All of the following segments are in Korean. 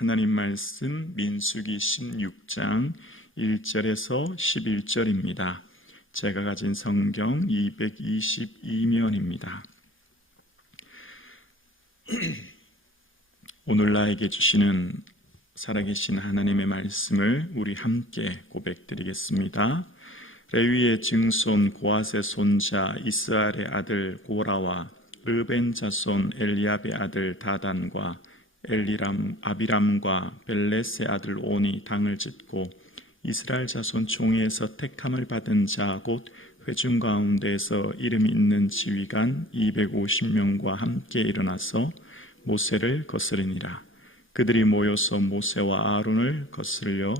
하나님 말씀 민수기 16장 1절에서 11절입니다. 제가 가진 성경 222면입니다. 오늘 나에게 주시는 살아계신 하나님의 말씀을 우리 함께 고백드리겠습니다. 레위의 증손 고핫의 손자 이스라엘의 아들 고라와 르벤 자손 엘리압의 아들 다단과 아비람과 벨렛의 아들 온이 당을 짓고 이스라엘 자손 총회에서 택함을 받은 자 곧 회중 가운데에서 이름이 있는 지휘관 250명과 함께 일어나서 모세를 거스르니라. 그들이 모여서 모세와 아론을 거스르려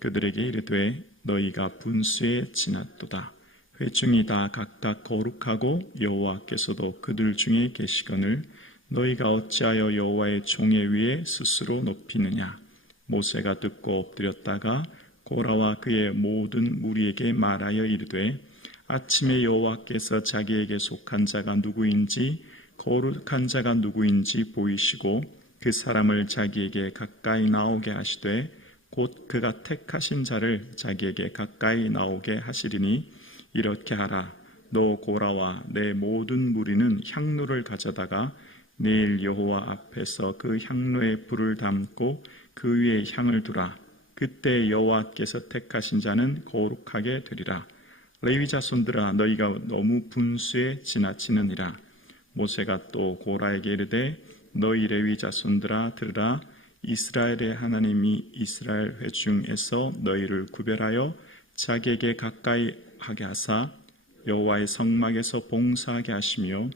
그들에게 이르되 너희가 분수에 지났도다. 회중이 다 각각 거룩하고 여호와께서도 그들 중에 계시거늘 너희가 어찌하여 여호와의 총회 위에 스스로 높이느냐. 모세가 듣고 엎드렸다가 고라와 그의 모든 무리에게 말하여 이르되 아침에 여호와께서 자기에게 속한 자가 누구인지 거룩한 자가 누구인지 보이시고 그 사람을 자기에게 가까이 나오게 하시되 곧 그가 택하신 자를 자기에게 가까이 나오게 하시리니 이렇게 하라. 너 고라와 내 모든 무리는 향로를 가져다가 내일 여호와 앞에서 그 향로에 불을 담고 그 위에 향을 두라. 그때 여호와께서 택하신 자는 거룩하게 되리라. 레위 자손들아 너희가 너무 분수에 지나치느니라. 모세가 또 고라에게 이르되 너희 레위 자손들아 들으라. 이스라엘의 하나님이 이스라엘 회중에서 너희를 구별하여 자기에게 가까이 하게 하사 여호와의 성막에서 봉사하게 하시며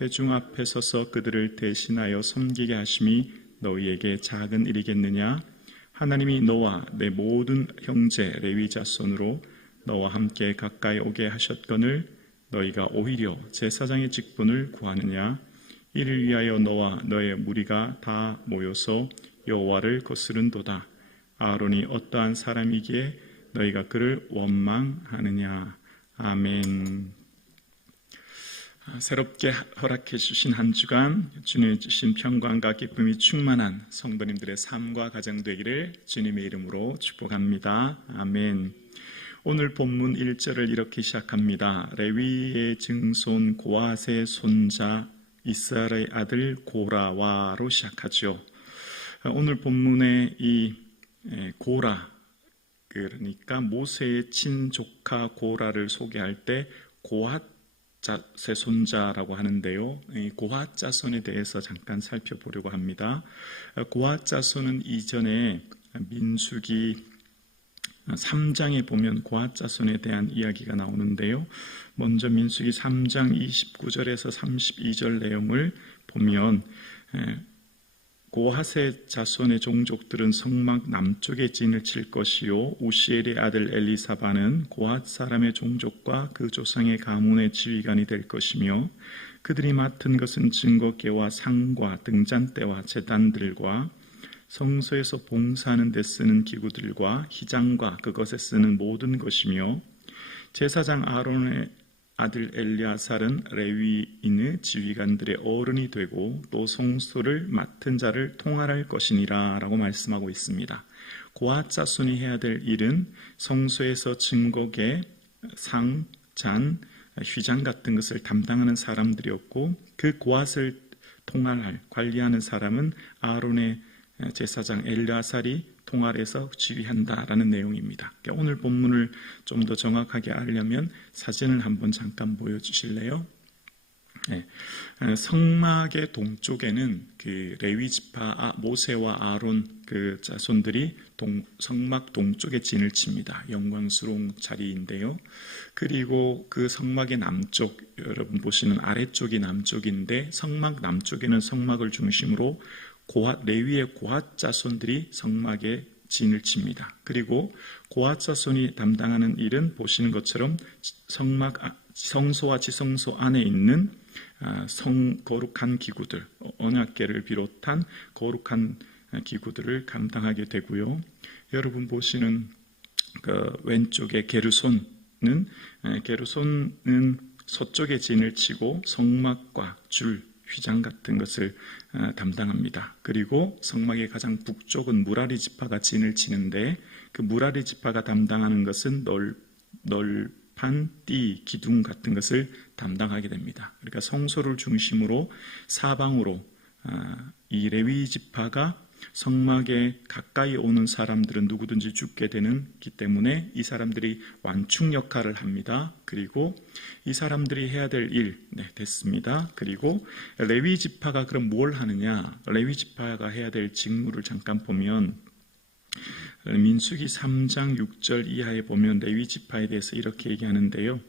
회중 앞에 서서 그들을 대신하여 섬기게 하심이 너희에게 작은 일이겠느냐. 하나님이 너와 내 모든 형제 레위 자손으로 너와 함께 가까이 오게 하셨거늘 너희가 오히려 제사장의 직분을 구하느냐. 이를 위하여 너와 너의 무리가 다 모여서 여호와를 거스른도다. 아론이 어떠한 사람이기에 너희가 그를 원망하느냐. 아멘. 새롭게 허락해 주신 한 주간 주님이 주신 평강과 기쁨이 충만한 성도님들의 삶과 가정 되기를 주님의 이름으로 축복합니다. 아멘. 오늘 본문 1절을 이렇게 시작합니다. 레위의 증손 고핫의 손자 이스라엘의 아들 고라와로 시작하죠. 오늘 본문의 이 고라, 그러니까 모세의 친조카 고라를 소개할 때 고핫 자손의 손자라고 하는데요. 이 고핫 자손에 대해서 잠깐 살펴보려고 합니다. 고핫 자손은 이전에 민수기 3장에 보면 고핫 자손에 대한 이야기가 나오는데요. 먼저 민수기 3장 29절에서 32절 내용을 보면 고핫의 자손의 종족들은 성막 남쪽에 진을 칠 것이요 우시엘의 아들 엘리사바는 고핫 사람의 종족과 그 조상의 가문의 지휘관이 될 것이며 그들이 맡은 것은 증거궤와 상과 등잔대와 제단들과 성소에서 봉사하는 데 쓰는 기구들과 휘장과 그것에 쓰는 모든 것이며 제사장 아론의 아들 엘리아살은 레위인의 지휘관들의 어른이 되고 또 성소를 맡은 자를 통할할 것이니라 라고 말씀하고 있습니다. 고핫 자손이 해야 될 일은 성소에서 증거궤, 상, 잔, 휘장 같은 것을 담당하는 사람들이었고 그 고핫을 통할할, 관리하는 사람은 아론의 제사장 엘리아살이 통할해서 지휘한다라는 내용입니다. 오늘 본문을 좀 더 정확하게 알려면 사진을 한번 잠깐 보여주실래요? 네. 성막의 동쪽에는 그 레위 지파 모세와 아론 그 자손들이 성막 동쪽에 진을 칩니다. 영광스러운 자리인데요. 그리고 그 성막의 남쪽, 여러분 보시는 아래쪽이 남쪽인데 성막 남쪽에는 성막을 중심으로 레위의 고핫 자손들이 성막에 진을 칩니다. 그리고 고핫 자손이 담당하는 일은 보시는 것처럼 성소와 지성소 안에 있는 거룩한 기구들, 언약궤를 비롯한 거룩한 기구들을 감당하게 되고요. 여러분 보시는 그 왼쪽에 게르손은 서쪽에 진을 치고 성막과 줄, 휘장 같은 것을 담당합니다. 그리고 성막의 가장 북쪽은 무라리 지파가 진을 치는데 그 무라리 지파가 담당하는 것은 널판 띠 기둥 같은 것을 담당하게 됩니다. 그러니까 성소를 중심으로 사방으로 이 레위 지파가 성막에 가까이 오는 사람들은 누구든지 죽게 되기 때문에 이 사람들이 완충 역할을 합니다. 그리고 이 사람들이 해야 될 일, 됐습니다. 그리고 레위 지파가 그럼 뭘 하느냐? 레위 지파가 해야 될 직무를 잠깐 보면 민수기 3장 6절 이하에 보면 레위 지파에 대해서 이렇게 얘기하는데요.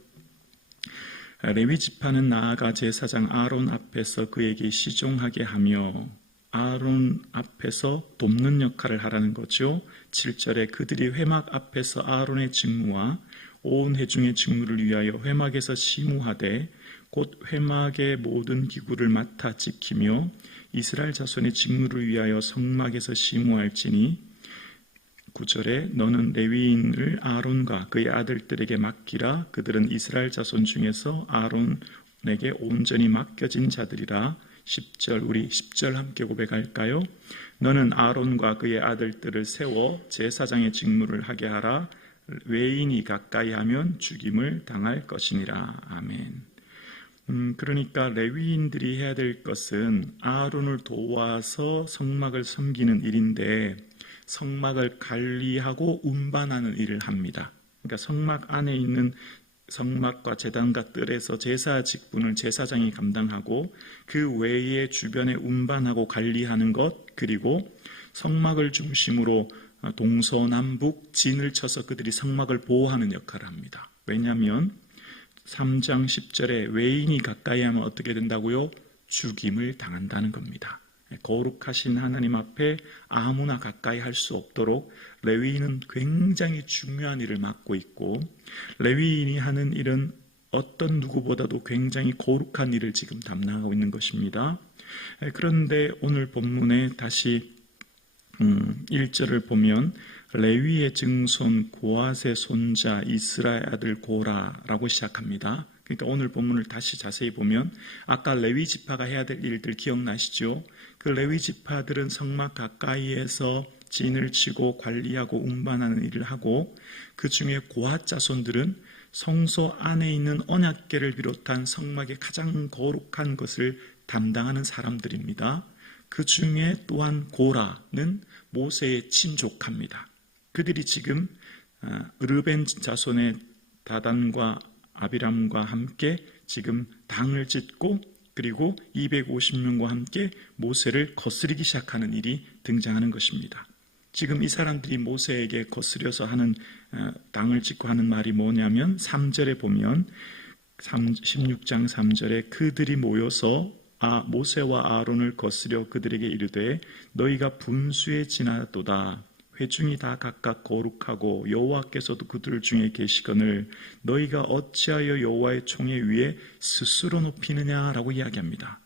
레위 지파는 나아가 제사장 아론 앞에서 그에게 시종하게 하며 아론 앞에서 돕는 역할을 하라는 거죠. 7절에 그들이 회막 앞에서 아론의 직무와 온 회중의 직무를 위하여 회막에서 시무하되 곧 회막의 모든 기구를 맡아 지키며 이스라엘 자손의 직무를 위하여 성막에서 시무할지니 9절에 너는 레위인을 아론과 그의 아들들에게 맡기라. 그들은 이스라엘 자손 중에서 아론에게 온전히 맡겨진 자들이라. 10절 우리 10절 함께 고백할까요? 너는 아론과 그의 아들들을 세워 제사장의 직무를 하게 하라. 외인이 가까이 하면 죽임을 당할 것이니라. 아멘. 그러니까 레위인들이 해야 될 것은 아론을 도와서 성막을 섬기는 일인데 성막을 관리하고 운반하는 일을 합니다. 그러니까 성막 안에 있는 성막과 제단과 뜰에서 제사 직분을 제사장이 감당하고 그 외에 주변에 운반하고 관리하는 것, 그리고 성막을 중심으로 동서남북 진을 쳐서 그들이 성막을 보호하는 역할을 합니다. 왜냐하면 3장 10절에 외인이 가까이 하면 어떻게 된다고요? 죽임을 당한다는 겁니다. 거룩하신 하나님 앞에 아무나 가까이 할 수 없도록 레위인은 굉장히 중요한 일을 맡고 있고 레위인이 하는 일은 어떤 누구보다도 굉장히 거룩한 일을 지금 담당하고 있는 것입니다. 그런데 오늘 본문에 다시 1절을 보면 레위의 증손 고앗의 손자 이스라엘 아들 고라라고 시작합니다. 그러니까 오늘 본문을 다시 자세히 보면 아까 레위 지파가 해야 될 일들 기억나시죠? 그 레위 지파들은 성막 가까이에서 진을 치고 관리하고 운반하는 일을 하고 그 중에 고앗 자손들은 성소 안에 있는 언약궤를 비롯한 성막의 가장 거룩한 것을 담당하는 사람들입니다. 그 중에 또한 고라는 모세의 친족합니다. 그들이 지금 르벤 자손의 다단과 아비람과 함께 지금 당을 짓고 그리고 250명과 함께 모세를 거스르기 시작하는 일이 등장하는 것입니다. 지금 이 사람들이 모세에게 거스려서 하는 당을 짓고 하는 말이 뭐냐면 3절에 보면 16장 3절에 그들이 모여서 모세와 아론을 거스려 그들에게 이르되 너희가 분수에 지나도다. 회중이 다 각각 거룩하고 여호와께서도 그들 중에 계시거늘 너희가 어찌하여 여호와의 총회 위에 스스로 높이느냐라고 이야기합니다.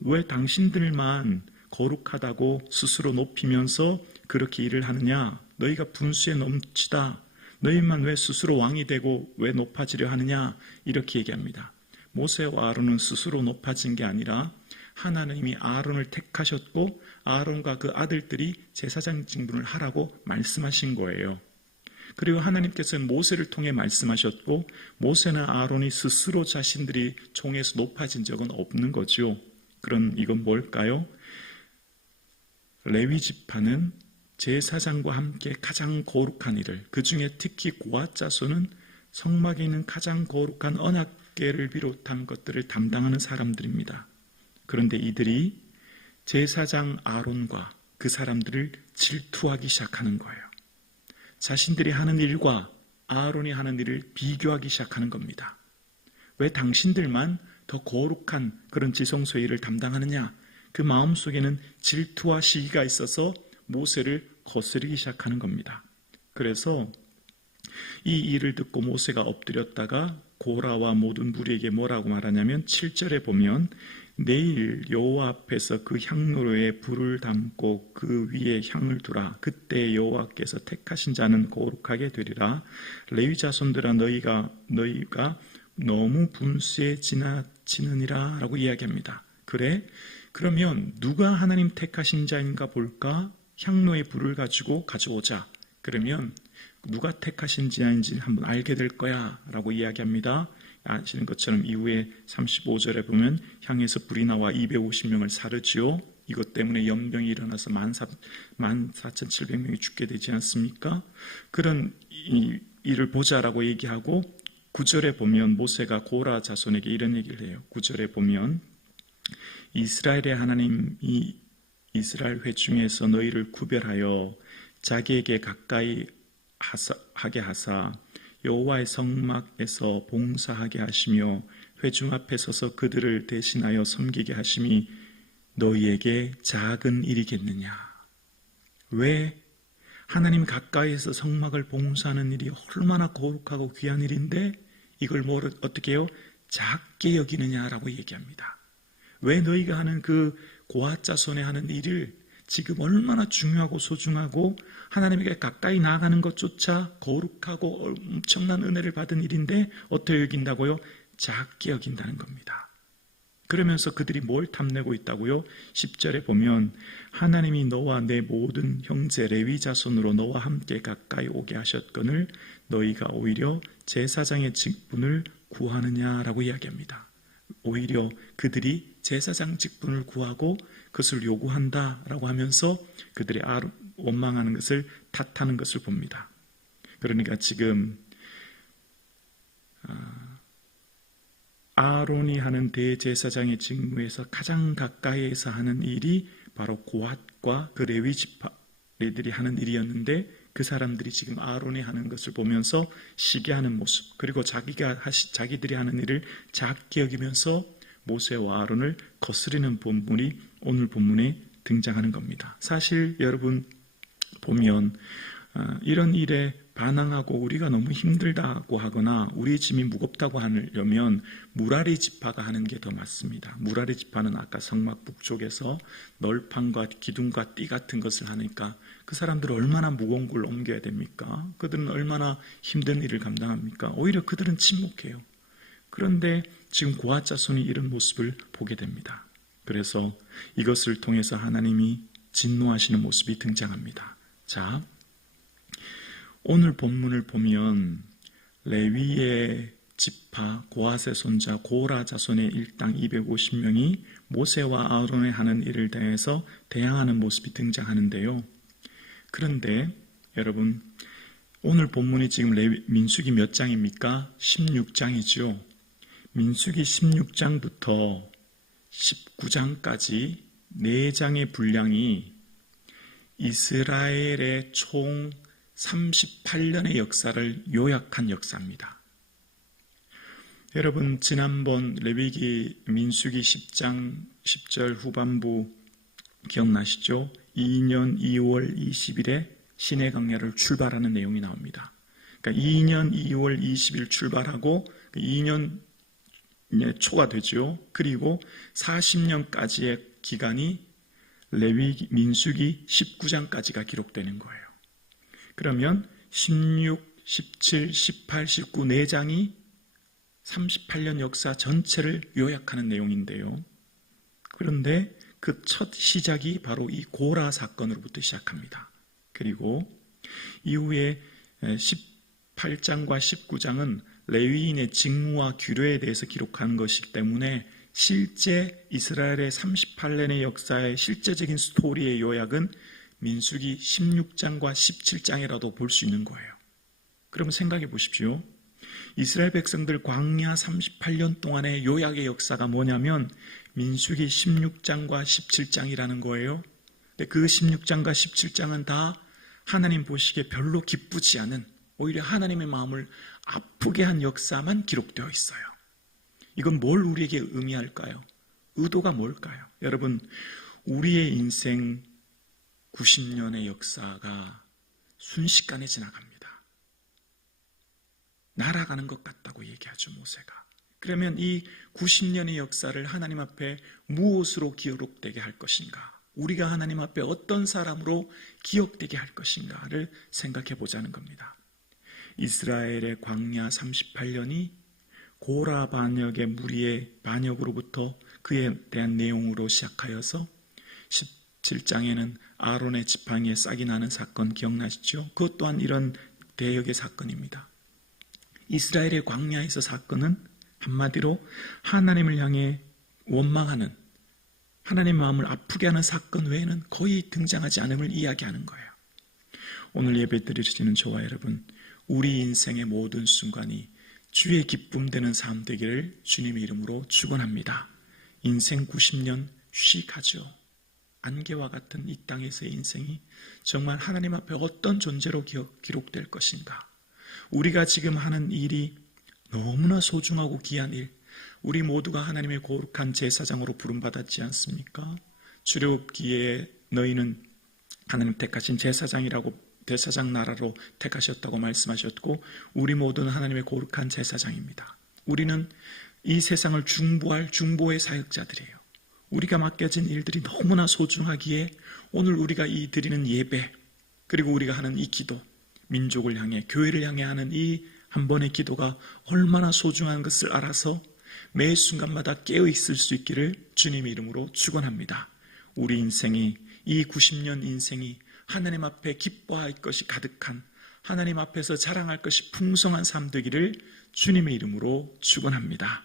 왜 당신들만 거룩하다고 스스로 높이면서 그렇게 일을 하느냐? 너희가 분수에 넘치다. 너희만 왜 스스로 왕이 되고 왜 높아지려 하느냐? 이렇게 얘기합니다. 모세와 아론은 스스로 높아진 게 아니라 하나님이 아론을 택하셨고 아론과 그 아들들이 제사장 직분을 하라고 말씀하신 거예요. 그리고 하나님께서는 모세를 통해 말씀하셨고 모세나 아론이 스스로 자신들이 총에서 높아진 적은 없는 거죠. 그럼 이건 뭘까요? 레위 지파는 제사장과 함께 가장 거룩한 일을, 그 중에 특히 고앗 자손은 성막에 있는 가장 거룩한 언약궤를 비롯한 것들을 담당하는 사람들입니다. 그런데 이들이 제사장 아론과 그 사람들을 질투하기 시작하는 거예요. 자신들이 하는 일과 아론이 하는 일을 비교하기 시작하는 겁니다. 왜 당신들만 더 거룩한 그런 지성소의 일을 담당하느냐? 그 마음속에는 질투와 시기가 있어서 모세를 거스르기 시작하는 겁니다. 그래서 이 일을 듣고 모세가 엎드렸다가 고라와 모든 무리에게 뭐라고 말하냐면 7절에 보면 내일 여호와 앞에서 그 향로에 불을 담고 그 위에 향을 두라. 그때 여호와께서 택하신 자는 거룩하게 되리라. 레위 자손들아 너희가 너무 분수에 지나치느니라 라고 이야기합니다. 그래? 그러면 누가 하나님 택하신 자인가 볼까? 향로의 불을 가지고 가져오자. 그러면 누가 택하신 자인지 한번 알게 될 거야 라고 이야기합니다. 아시는 것처럼 이후에 35절에 보면 향에서 불이 나와 250명을 사르지요. 이것 때문에 연병이 일어나서 14,700명이 죽게 되지 않습니까? 그런 일을 보자라고 얘기하고 9절에 보면 모세가 고라 자손에게 이런 얘기를 해요. 9절에 보면 이스라엘의 하나님이 이스라엘 회중에서 너희를 구별하여 자기에게 가까이 하게 하사 여호와의 성막에서 봉사하게 하시며 회중 앞에 서서 그들을 대신하여 섬기게 하심이 너희에게 작은 일이겠느냐. 왜? 하나님 가까이에서 성막을 봉사하는 일이 얼마나 거룩하고 귀한 일인데 이걸 어떻게 해요? 작게 여기느냐라고 얘기합니다. 왜 너희가 하는 그 고아 자손에 하는 일을 지금 얼마나 중요하고 소중하고 하나님에게 가까이 나아가는 것조차 거룩하고 엄청난 은혜를 받은 일인데 어떻게 여긴다고요? 작게 여긴다는 겁니다. 그러면서 그들이 뭘 탐내고 있다고요? 10절에 보면 하나님이 너와 내 모든 형제 레위 자손으로 너와 함께 가까이 오게 하셨거늘 너희가 오히려 제사장의 직분을 구하느냐라고 이야기합니다. 오히려 그들이 제사장 직분을 구하고 그것을 요구한다라고 하면서 그들이 원망하는 것을 탓하는 것을 봅니다. 그러니까 지금 아론이 하는 대제사장의 직무에서 가장 가까이에서 하는 일이 바로 고핫과 그 레위 지파들이 하는 일이었는데 그 사람들이 지금 아론이 하는 것을 보면서 시기하는 모습, 그리고 자기들이 하는 일을 작게 여기면서 모세와 아론을 거스리는 본문이 오늘 본문에 등장하는 겁니다. 사실 여러분 보면 이런 일에 반항하고 우리가 너무 힘들다고 하거나 우리 짐이 무겁다고 하려면 무라리 지파가 하는 게 더 맞습니다. 무라리 지파는 아까 성막 북쪽에서 널판과 기둥과 띠 같은 것을 하니까 그 사람들은 얼마나 무거운 걸 옮겨야 됩니까? 그들은 얼마나 힘든 일을 감당합니까? 오히려 그들은 침묵해요. 그런데 지금 고아 자손이 이런 모습을 보게 됩니다. 그래서 이것을 통해서 하나님이 진노하시는 모습이 등장합니다. 자, 오늘 본문을 보면 레위의 지파 고핫의 손자 고라 자손의 일당 250명이 모세와 아론의 하는 일을 대해서 대항하는 모습이 등장하는데요. 그런데 여러분 오늘 본문이 지금 민수기 몇 장입니까? 16장이죠. 민수기 16장부터 19장까지 4장의 분량이 이스라엘의 총 38년의 역사를 요약한 역사입니다. 여러분 지난번 레위기 민수기 10장 10절 후반부 기억나시죠? 2년 2월 20일에 시내 강야를 출발하는 내용이 나옵니다. 그러니까 2년 2월 20일 출발하고 2년 초가 되죠. 그리고 40년까지의 기간이 레위기 민수기 19장까지가 기록되는 거예요. 그러면 16, 17, 18, 19 4장이 38년 역사 전체를 요약하는 내용인데요. 그런데 그 첫 시작이 바로 이 고라 사건으로부터 시작합니다. 그리고 이후에 18장과 19장은 레위인의 직무와 규례에 대해서 기록한 것이기 때문에 실제 이스라엘의 38년의 역사의 실제적인 스토리의 요약은 민수기 16장과 17장이라도 볼 수 있는 거예요. 그러면 생각해 보십시오. 이스라엘 백성들 광야 38년 동안의 요약의 역사가 뭐냐면 민수기 16장과 17장이라는 거예요. 근데 그 16장과 17장은 다 하나님 보시기에 별로 기쁘지 않은, 오히려 하나님의 마음을 아프게 한 역사만 기록되어 있어요. 이건 뭘 우리에게 의미할까요? 의도가 뭘까요? 여러분, 우리의 인생 90년의 역사가 순식간에 지나갑니다. 날아가는 것 같다고 얘기하죠, 모세가. 그러면 이 90년의 역사를 하나님 앞에 무엇으로 기록되게 할 것인가? 우리가 하나님 앞에 어떤 사람으로 기억되게 할 것인가를 생각해 보자는 겁니다. 이스라엘의 광야 38년이 고라 반역의 무리의 반역으로부터 그에 대한 내용으로 시작하여서 17장에는 아론의 지팡이에 싹이 나는 사건 기억나시죠? 그것 또한 이런 대역의 사건입니다. 이스라엘의 광야에서 사건은 한마디로 하나님을 향해 원망하는, 하나님의 마음을 아프게 하는 사건 외에는 거의 등장하지 않음을 이야기하는 거예요. 오늘 예배 드리시는 저와 여러분, 우리 인생의 모든 순간이 주의 기쁨 되는 삶 되기를 주님의 이름으로 축원합니다. 인생 90년 쉬가죠. 안개와 같은 이 땅에서의 인생이 정말 하나님 앞에 어떤 존재로 기록될 것인가. 우리가 지금 하는 일이 너무나 소중하고 귀한 일, 우리 모두가 하나님의 거룩한 제사장으로 부름받았지 않습니까? 출애굽기에 너희는 하나님 택하신 제사장이라고, 대사장 나라로 택하셨다고 말씀하셨고, 우리 모두는 하나님의 거룩한 제사장입니다. 우리는 이 세상을 중보할 중보의 사역자들이에요. 우리가 맡겨진 일들이 너무나 소중하기에 오늘 우리가 이 드리는 예배, 그리고 우리가 하는 이 기도, 민족을 향해, 교회를 향해 하는 이 한 번의 기도가 얼마나 소중한 것을 알아서 매 순간마다 깨어 있을 수 있기를 주님의 이름으로 축원합니다. 우리 인생이, 이 90년 인생이 하나님 앞에 기뻐할 것이 가득한, 하나님 앞에서 자랑할 것이 풍성한 삶 되기를 주님의 이름으로 축원합니다.